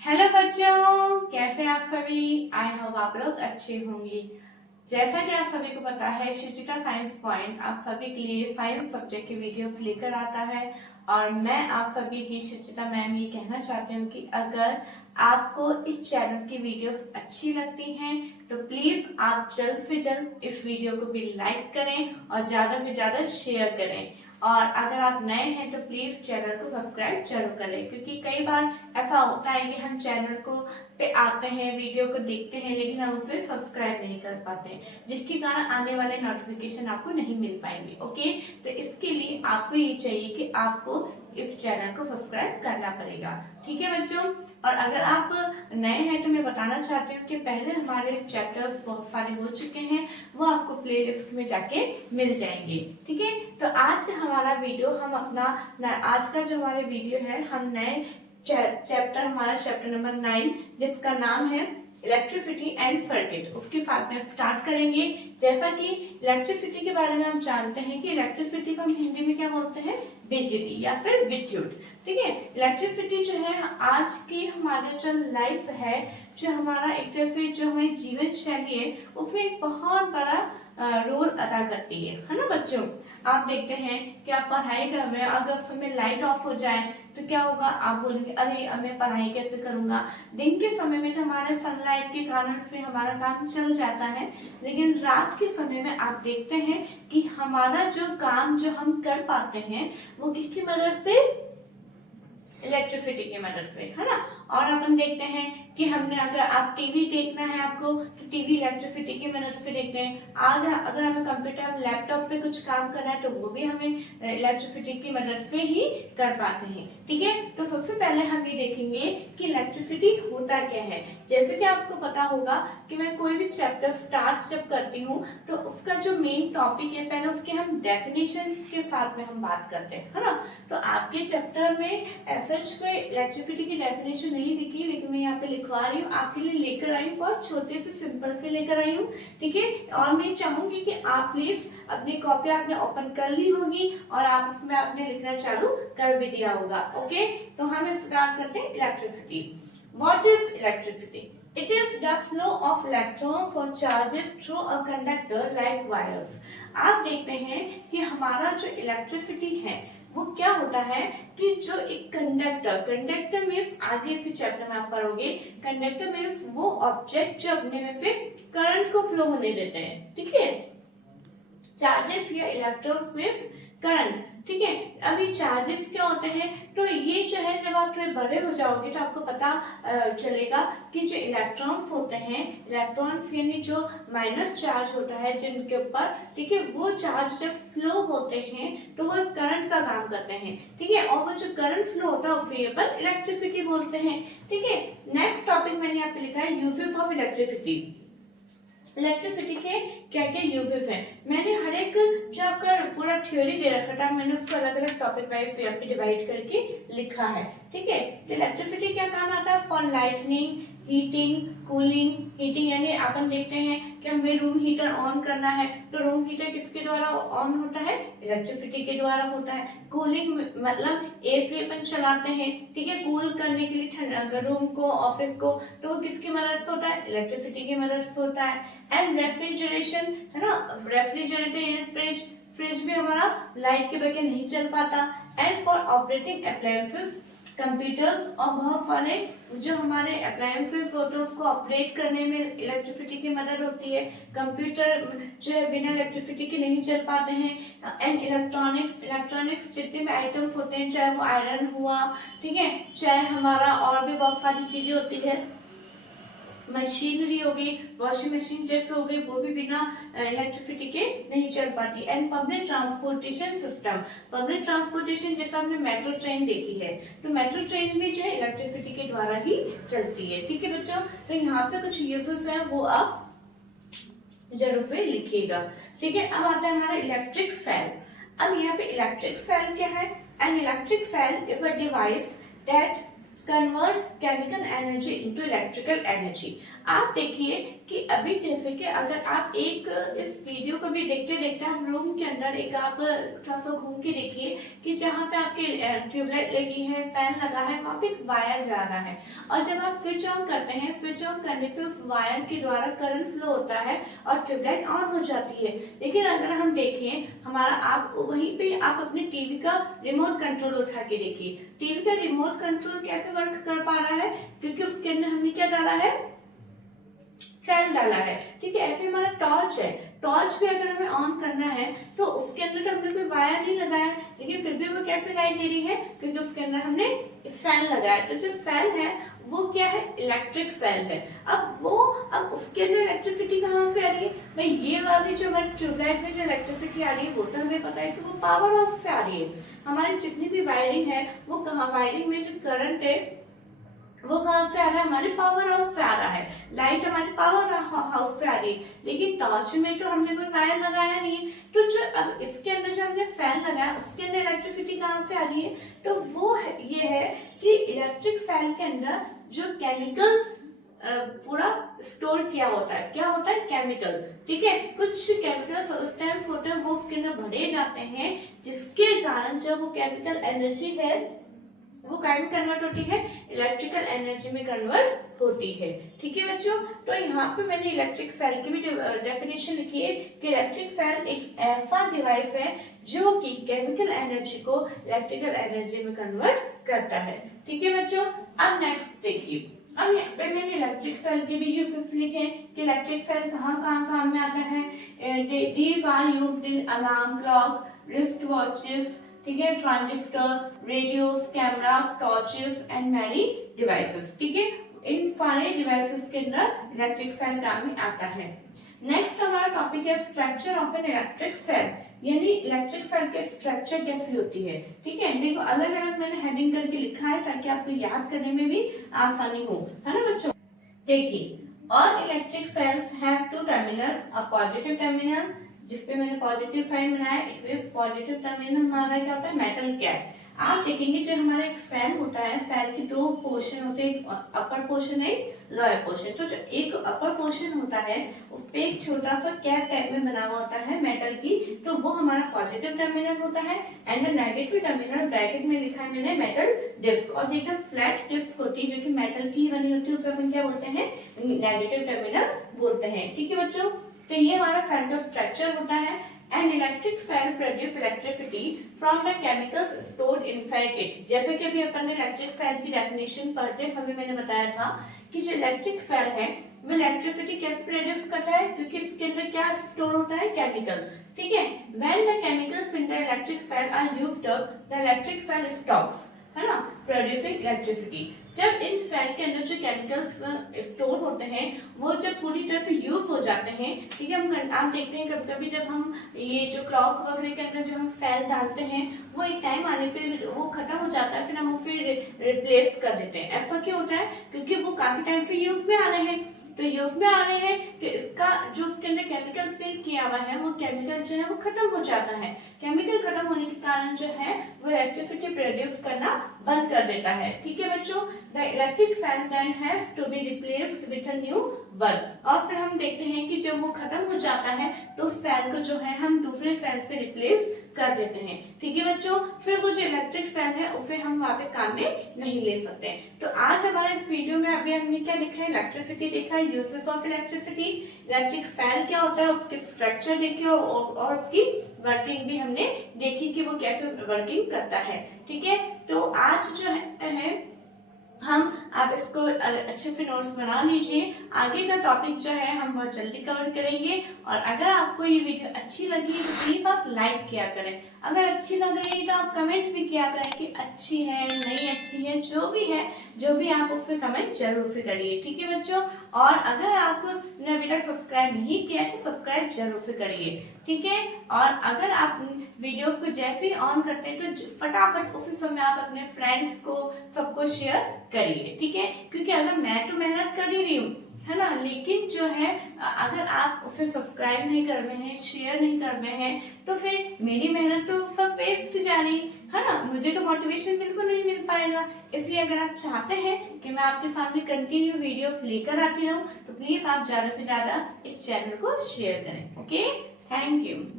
Hello बच्चों, कैसे आप सभी। आई होप आप लोग अच्छे होंगे। जैसा कि आप सभी को पता है, शिक्षिता साइंस पॉइंट आप सभी के लिए साइंस सब्जेक्ट की वीडियोस लेकर आता है। और मैं आप सभी की शिक्षिता मैम ये कहना चाहती हूँ कि अगर आपको इस चैनल की वीडियोस अच्छी लगती हैं तो प्लीज आप जल्द से जल्द इस वीडियो को भी लाइक करें और ज्यादा से ज्यादा शेयर करें। और अगर आप नए हैं तो प्लीज चैनल को सब्सक्राइब जरूर करें, क्योंकि कई बार ऐसा होता है कि हम चैनल को पे आते हैं, वीडियो को देखते हैं, लेकिन हम उसे सब्सक्राइब नहीं कर पाते, जिसके कारण आने वाले नोटिफिकेशन आपको नहीं मिल पाएंगे। ओके, तो इसके लिए आपको ये चाहिए कि आपको इस चैनल को सब्सक्राइब करना पड़ेगा। ठीक है बच्चों। और अगर आप नए हैं तो मैं बताना चाहती हूँ कि पहले हमारे चैप्टर्स बहुत सारे हो चुके हैं, वो आपको प्लेलिस्ट में जाके मिल जाएंगे। ठीक है, तो आज हमारा वीडियो हम अपना आज का जो हमारे वीडियो है, हम नए चैप्टर हमारा चैप्टर नंबर 9 जिसका नाम है इलेक्ट्रिसिटी एंड सर्किट, उसके साथ में स्टार्ट करेंगे। जैसा कि इलेक्ट्रिसिटी के बारे में हम जानते हैं कि इलेक्ट्रिसिटी को हम हिंदी में क्या बोलते हैं, बिजली या फिर विद्युत। ठीक है, इलेक्ट्रिसिटी जो है आज की हमारे जो लाइफ है, जो हमारा एक तरह से जो हमारी जीवन शैली है, उसमें एक बहुत बड़ा रोल अदा करती है ना बच्चों। आप देखते हैं कि आप पढ़ाई कर रहे हैं, अगर समय लाइट ऑफ हो जाए तो क्या होगा, आप बोलेंगे अरे अब मैं पढ़ाई कैसे करूंगा। दिन के समय में तो हमारे सनलाइट के कारण से हमारा काम चल जाता है, लेकिन रात के समय में आप देखते हैं कि हमारा जो काम जो हम कर पाते हैं वो किसकी मदद से, इलेक्ट्रिसिटी की मदद से, है ना। और अपन देखते हैं कि हमने अगर आप टीवी देखना है आपको तो टीवी इलेक्ट्रिसिटी की मदद से देखते हैं। आज अगर हमें कंप्यूटर लैपटॉप पे कुछ काम करना है तो वो भी हमें इलेक्ट्रिसिटी की मदद से ही कर पाते हैं। ठीक है, तो सबसे पहले हम ये देखेंगे कि इलेक्ट्रिसिटी होता क्या है। जैसे कि आपको पता होगा कि मैं कोई भी चैप्टर स्टार्ट जब करती हूँ तो उसका जो मेन टॉपिक है, पहले उसके हम डेफिनेशन के साथ में हम बात करते हैं, है ना। तो आपके चैप्टर में सच कोई इलेक्ट्रिसिटी की डेफिनेशन नहीं दिखी, लेकिन मैं यहाँ पे लिखवा रही हूँ आपके लिए, लेकर आई हूँ, बहुत छोटे से सिंपल से लेकर आई हूँ। ठीक है, और मैं चाहूंगी कि आप प्लीज अपनी कॉपी आपने ओपन कर ली होगी और आप उसमें आपने लिखना चालू कर भी दिया होगा। ओके, तो हम स्टार्ट करते हैं electricity. What is electricity? It is the flow of electrons or charges through a conductor like wires. आप देखते हैं कि हमारा जो इलेक्ट्रिसिटी है वो क्या होता है कि जो एक कंडक्टर मीन्स आगे इसी चैप्टर में आप पढ़ोगे, कंडक्टर मीन्स वो ऑब्जेक्ट जो अपने में से करंट को फ्लो होने देते हैं। ठीक है, चार्जेस या इलेक्ट्रॉन्स मीन्स करंट। ठीक है, अभी चार्जेस क्या होते हैं, तो ये जो है जब आप थोड़े बड़े हो जाओगे तो आपको पता चलेगा कि जो इलेक्ट्रॉन्स होते हैं, इलेक्ट्रॉन्स यानी जो माइनस चार्ज होता है जिनके ऊपर, ठीक है, वो चार्ज जब फ्लो होते हैं तो वो करंट का काम करते हैं। ठीक है, और वो जो करंट फ्लो होता है उसे अपन इलेक्ट्रिसिटी बोलते हैं। ठीक है, नेक्स्ट टॉपिक मैंने यहाँ पे लिखा है यूजेस ऑफ इलेक्ट्रिसिटी। इलेक्ट्रिसिटी के क्या क्या यूजेस हैं, मैंने हर एक जो आपका पूरा थ्योरी दे रखा था, मैंने उसको अलग अलग टॉपिक वाइज यहाँ पे डिवाइड करके लिखा है। ठीक है, तो इलेक्ट्रिसिटी क्या काम आता है, for lightning, heating, cooling. Heating यानी अपन देखते हैं कि हमें रूम हीटर ऑन करना है तो रूम हीटर किसके द्वारा ऑन होता है, इलेक्ट्रिसिटी के द्वारा होता है। कूलिंग मतलब एसी अपन चलाते हैं, ठीक है, कूल करने के लिए रूम को, ऑफिस को, तो वो किसकी मदद से होता है, इलेक्ट्रिसिटी की मदद से होता है। एंड रेफ्रिजरेशन, है ना, रेफ्रिजरेटर यानी फ्रिज भी हमारा लाइट के बगैर नहीं चल पाता। And for operating appliances, computers और बहुत सारे जो हमारे अप्लायंसेस होते हैं उसको ऑपरेट करने में इलेक्ट्रिसिटी की मदद होती है। कंप्यूटर जो है बिना इलेक्ट्रिसिटी के नहीं चल पाते हैं। एंड इलेक्ट्रॉनिक्स जितने भी आइटम्स होते हैं, चाहे वो आयरन हुआ, ठीक है, चाहे हमारा और भी बहुत सारी चीजें होती है, मशीनरी हो गई, वॉशिंग मशीन जैसे हो गई, वो भी बिना इलेक्ट्रिसिटी के नहीं चल पाती। And public transportation system, public transportation जैसे हमने मेट्रो ट्रेन देखी है, तो मेट्रो ट्रेन भी जो है इलेक्ट्रिसिटी के द्वारा ही चलती है। ठीक है बच्चों, तो यहाँ पे कुछ यूजेस है वो आप जरूर से लिखिएगा। ठीक है, अब आता है हमारा इलेक्ट्रिक फैन। अब यहाँ पे इलेक्ट्रिक फैन क्या है, an electric fan is a device that converts chemical energy into electrical energy. आप देखिए कि अभी जैसे कि अगर आप एक इस वीडियो को भी देखते देखते आप रूम के अंदर एक आप थोड़ा सा घूम के देखिए कि जहाँ पे आपकी ट्यूबलाइट लगी है, फैन लगा है, वहाँ पे एक वायर जा रहा है और जब आप स्विच ऑन करते हैं, स्विच ऑन करने पे उस वायर के द्वारा करंट फ्लो होता है और ट्यूबलाइट ऑन हो जाती है। लेकिन अगर हम देखें हमारा, आप वहीं पे आप अपने टीवी का रिमोट कंट्रोल उठा के देखिए, टीवी का रिमोट कंट्रोल कैसे वर्क कर पा रहा है, क्योंकि उसके अंदर हमने क्या डाला है, सेल डाला है। ठीक है, ऐसे हमारा टॉर्च है, टॉर्च भी अगर हमें ऑन करना है तो उसके अंदर तो हमने कोई वायर नहीं लगाया, लेकिन फिर भी वो कैसे लाइट दे रही है, क्योंकि उसके अंदर हमने फैन लगाया। तो जो फैन है वो क्या है, इलेक्ट्रिक फैन है। अब उसके अंदर इलेक्ट्रिसिटी कहाँ से आ रही है भाई, ये वाली जो हमारी ट्यूबलाइट में जो इलेक्ट्रिसिटी आ रही है वो तो हमें पता है कि वो पावर हाउस से आ रही है। हमारी जितनी भी वायरिंग है वो कहाँ, वायरिंग में जो करंट है वो कहाँ से आ रहा है, हमारे पावर हाउस से आ रहा है, लाइट हमारे पावर हाउस से आ रही है। लेकिन टॉर्च में तो हमने कोई वायर लगाया नहीं, तो जो अब इसके अंदर जो हमने फैन लगाया उसके अंदर इलेक्ट्रिसिटी कहाँ से आ रही है, तो वो ये है कि इलेक्ट्रिक फैन के अंदर जो केमिकल्स पूरा स्टोर किया होता है, क्या होता है, केमिकल। ठीक है, कुछ केमिकल सब्सटेंस होते हैं वो उसके अंदर भरे जाते हैं, जिसके कारण जब वो केमिकल एनर्जी है वो काय में कन्वर्ट होती है, इलेक्ट्रिकल एनर्जी में कन्वर्ट होती है। ठीक है बच्चों, तो यहाँ पे मैंने इलेक्ट्रिक फैन की भी डेफिनेशन लिखी है कि इलेक्ट्रिक फैन एक ऐसा डिवाइस है जो कि केमिकल एनर्जी को इलेक्ट्रिकल एनर्जी में कन्वर्ट करता है। ठीक है बच्चों, अब नेक्स्ट देखिए, अब यहाँ पे मैंने इलेक्ट्रिक फैन के भी यूजेस लिखे कि इलेक्ट्रिक फैन कहाँ कहाँ काम में आता है। These are used in alarm clock, wrist watches, ठीक है, transistor, radios, cameras, torches and many devices. ठीक है, इन सारे डिवाइसेस के अंदर इलेक्ट्रिक फैन काम में आता है। नेक्स्ट हमारा टॉपिक है structure of an electric fan, यानी इलेक्ट्रिक फैन के स्ट्रक्चर कैसी होती है। ठीक है, देखो अलग अलग मैंने हेडिंग करके लिखा है ताकि आपको याद करने में भी आसानी हो, है ना बच्चों। देखिए, all electric fans have two terminals, a positive terminal जिसपे मैंने पॉजिटिव साइन बनाया, इट पॉजिटिव टर्मिनल हमारा क्या होता है, मेटल कैप। आप देखेंगे जो हमारा एक फैन होता है, फैन के दो पोर्शन होते हैं, एक अपर पोर्शन है, लोअर पोर्शन। तो जो एक अपर पोर्शन होता है उस पे एक छोटा सा कैप टाइप में बना हुआ होता है मेटल की, तो वो हमारा पॉजिटिव टर्मिनल होता है। एंड नेगेटिव टर्मिनल ब्रैकेट में लिखा है मैंने मेटल डिस्क, और जो फ्लैट डिस्क होती है जो कि मेटल की बनी होती है उसे अपन क्या बोलते हैं, नेगेटिव टर्मिनल बोलते हैं। ठीक है बच्चों, तो ये हमारा फैन का स्ट्रक्चर होता है। An electric fan produce electricity from the chemicals stored inside it। जैसे कि अभी अपन ने इलेक्ट्रिक फैन की डेफिनेशन पढ़ते समय मैंने बताया था कि जो इलेक्ट्रिक फैन है वो इलेक्ट्रिसिटी कैसे प्रोड्यूस करता है, क्योंकि इसके अंदर क्या स्टोर होता है, केमिकल्स। ठीक है, when the chemicals in the electric fan are used up, the electric fan stops, है ना, प्रोड्यूसिंग इलेक्ट्रिसिटी। जब इन फैन के अंदर जो केमिकल्स स्टोर होते हैं वो जब पूरी तरह से यूज हो जाते हैं, ठीक है, हम आप देखते हैं कभी कभी जब हम ये जो क्लॉक वगैरह के अंदर जो हम फैन डालते हैं वो एक टाइम आने पे वो खत्म हो जाता है, फिर हम उसे रिप्लेस कर देते हैं। ऐसा क्यों होता है, क्योंकि वो काफी टाइम से यूज में आ रहे हैं। तो यूज में आ रहे हैं तो इसका जो उसके अंदर केमिकल फिल किया हुआ है वो केमिकल जो है वो खत्म हो जाता है। केमिकल खत्म होने के कारण जो है वो इलेक्ट्रिसिटी प्रोड्यूस करना बंद कर देता है। ठीक है बच्चों, the electric fan then has to be replaced with a new one. और फिर हम देखते हैं कि जब वो खत्म हो जाता है तो फैन को जो है हम दूसरे फैन से रिप्लेस कर देते हैं। ठीक है बच्चों, फिर वो जो इलेक्ट्रिक फैन है उसे हम वहाँ पे काम में नहीं ले सकते। तो आज हमारे इस वीडियो में अभी हमने क्या लिखा है, इलेक्ट्रिसिटी देखा है, uses of electricity, electric fan क्या होता है उसके स्ट्रक्चर देखे और उसकी वर्किंग भी हमने देखी कि वो कैसे वर्किंग करता है। ठीक है, तो आज जो है हम आप इसको अच्छे से नोट्स बना लीजिए। आगे का टॉपिक जो है हम बहुत जल्दी कवर करेंगे। और अगर आपको ये वीडियो अच्छी लगी तो प्लीज आप लाइक किया करें, अगर अच्छी लग रही है तो आप कमेंट भी किया करें कि अच्छी है नहीं अच्छी है, जो भी आप उससे कमेंट जरूर से करिए। ठीक है बच्चों, और अगर आपने अभी तक सब्सक्राइब नहीं किया है तो सब्सक्राइब जरूर से करिए। ठीक है, और अगर आप वीडियोस को जैसे ही ऑन करते हैं तो फटाफट उसी समय आप अपने फ्रेंड्स को सबको शेयर करिए। ठीक है, क्योंकि अगर मैं तो मेहनत कर ही रही हूँ, है ना। लेकिन जो है अगर आप उसे सब्सक्राइब नहीं कर रहे हैं, शेयर नहीं कर रहे हैं, तो फिर मेरी मेहनत तो सब वेस्ट जा रही है ना, मुझे तो मोटिवेशन बिल्कुल नहीं मिल पाएगा। इसलिए अगर आप चाहते हैं कि मैं आपके सामने कंटिन्यू वीडियो लेकर आती रहूं, तो प्लीज आप ज्यादा से ज्यादा इस चैनल को शेयर करें। Okay, thank you.